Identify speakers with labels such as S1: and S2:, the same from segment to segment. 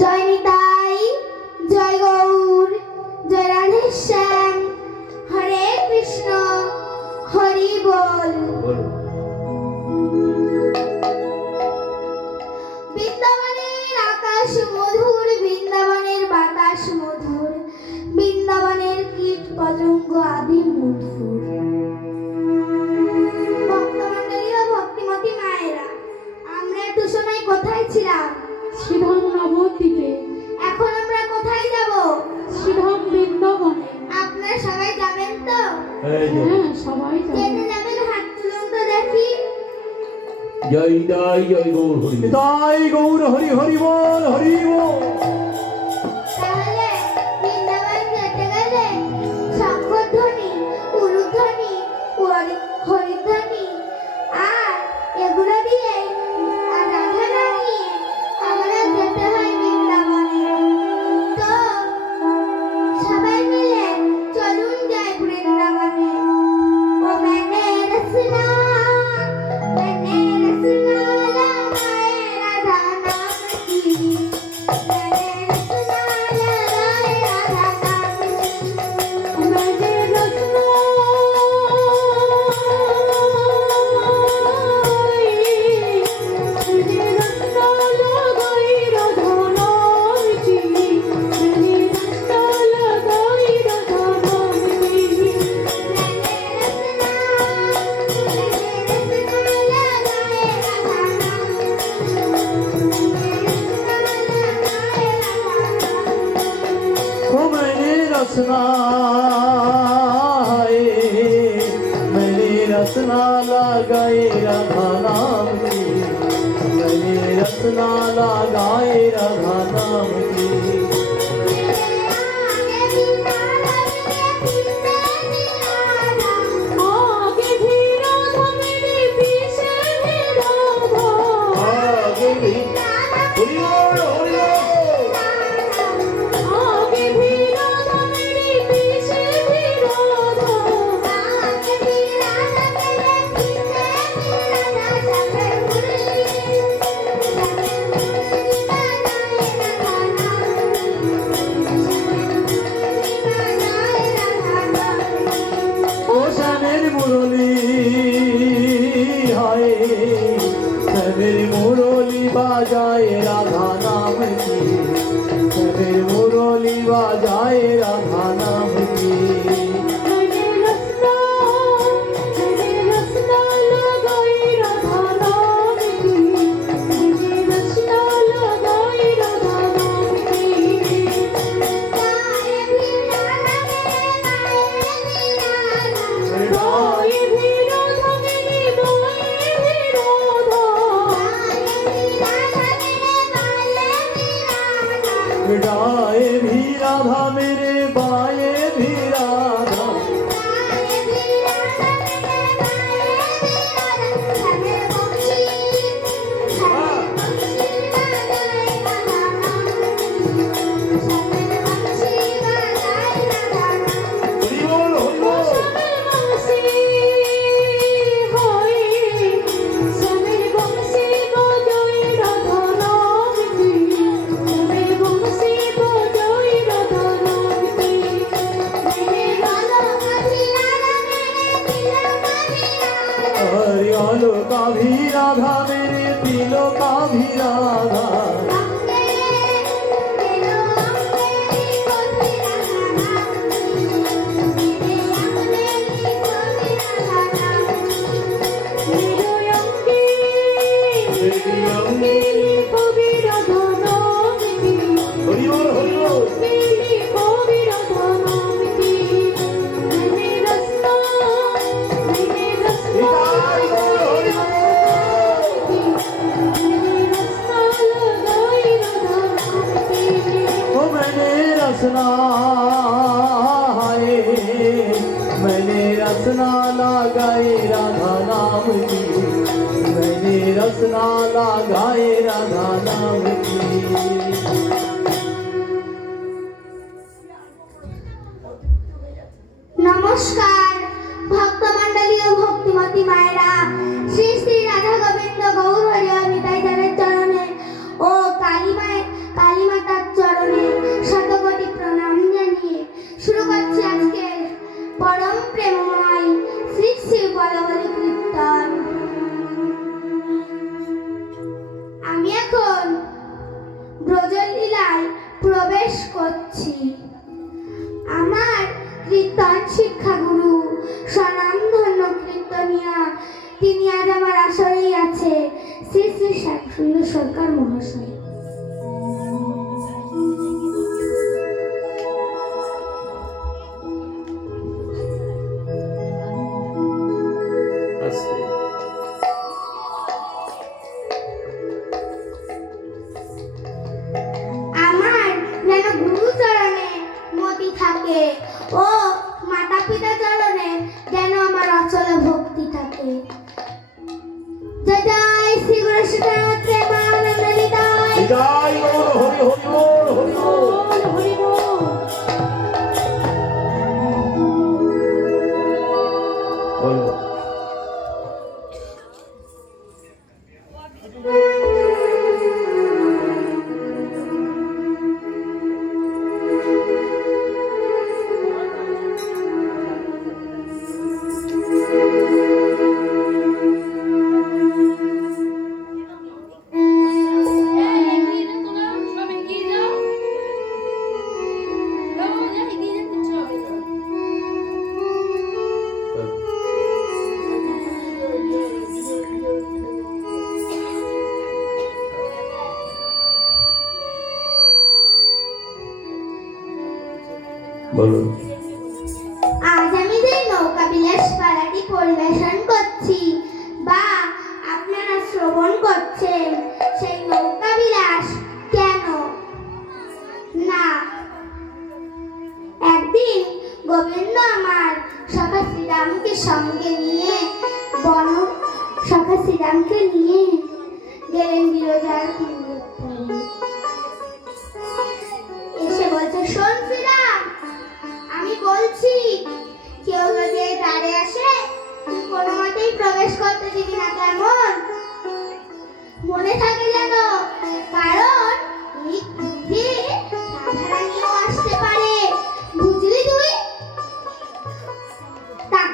S1: জয় নিতাই জয় গৌর জয় রাধেশ্যাম হরে কৃষ্ণ হরি বল। বৃন্দাবনের আকাশ মধুর বৃন্দাবনের বাতাস মধুর বৃন্দাবনের কীট পতঙ্গ আদি মধুর
S2: জয় জয় জয় গৌর হরি
S3: জয় গৌর হরি হরি বল হরি বল।
S1: रत्ना लागाए राधा नाम की
S3: Moroni. ভিড়া রাধা।
S4: মেরে তিলকাভি রাধা Hare Hare रसना
S3: है मैंने रसना लगाए राधा नाम की मैंने रसना लगाए राधा नाम की
S1: নমস্কার ভক্তমণ্ডলী ও ভক্তিমতী মায়েরা ব্রজলীলায় প্রবেশ করছি। আমার কীর্তন শিক্ষাগুরু স্বনামধন্য কীর্তনিয়া, তিনি আজ আমার আসরেই আছে। শ্রী শ্রী সুন্দর সরকার মহাশয়। God. Oh.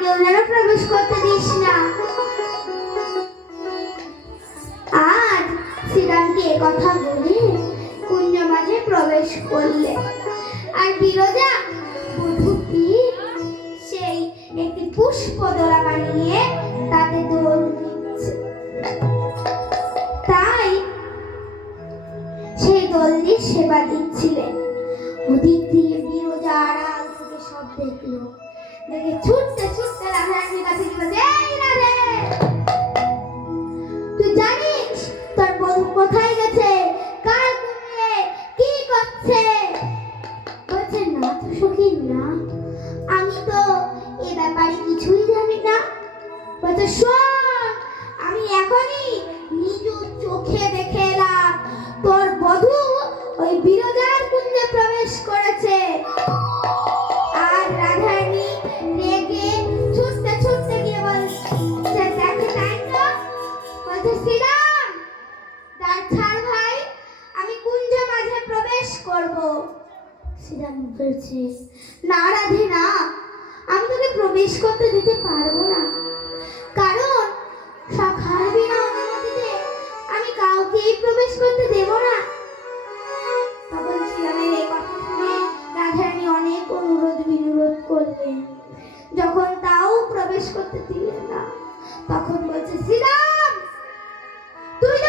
S1: কেউ প্রবেশ করতে দিস না। আজ শ্রীরামকে কথা বলে কুঞ্জ মাঝে প্রবেশ করলে। আর বিরজা বধূটি সেই একটি পুষ্প দোলা বানিয়ে তাতে দোল দিচ্ছে তাই সেই দোল দিয়ে সেবা দিচ্ছে 我太 দিতে পারব না। কারণ আমি কাউকে প্রবেশ করতে দেব না। তখন শিয়ালের এই কথা শুনে রাধারানী অনেক অনুরোধ বিনুরোধ করলেন। যখন তাও প্রবেশ করতে দিলেন না, তখন বলছে শিলাম তুমি তো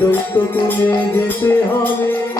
S1: দৈত্য
S3: কমে যেতে হবে।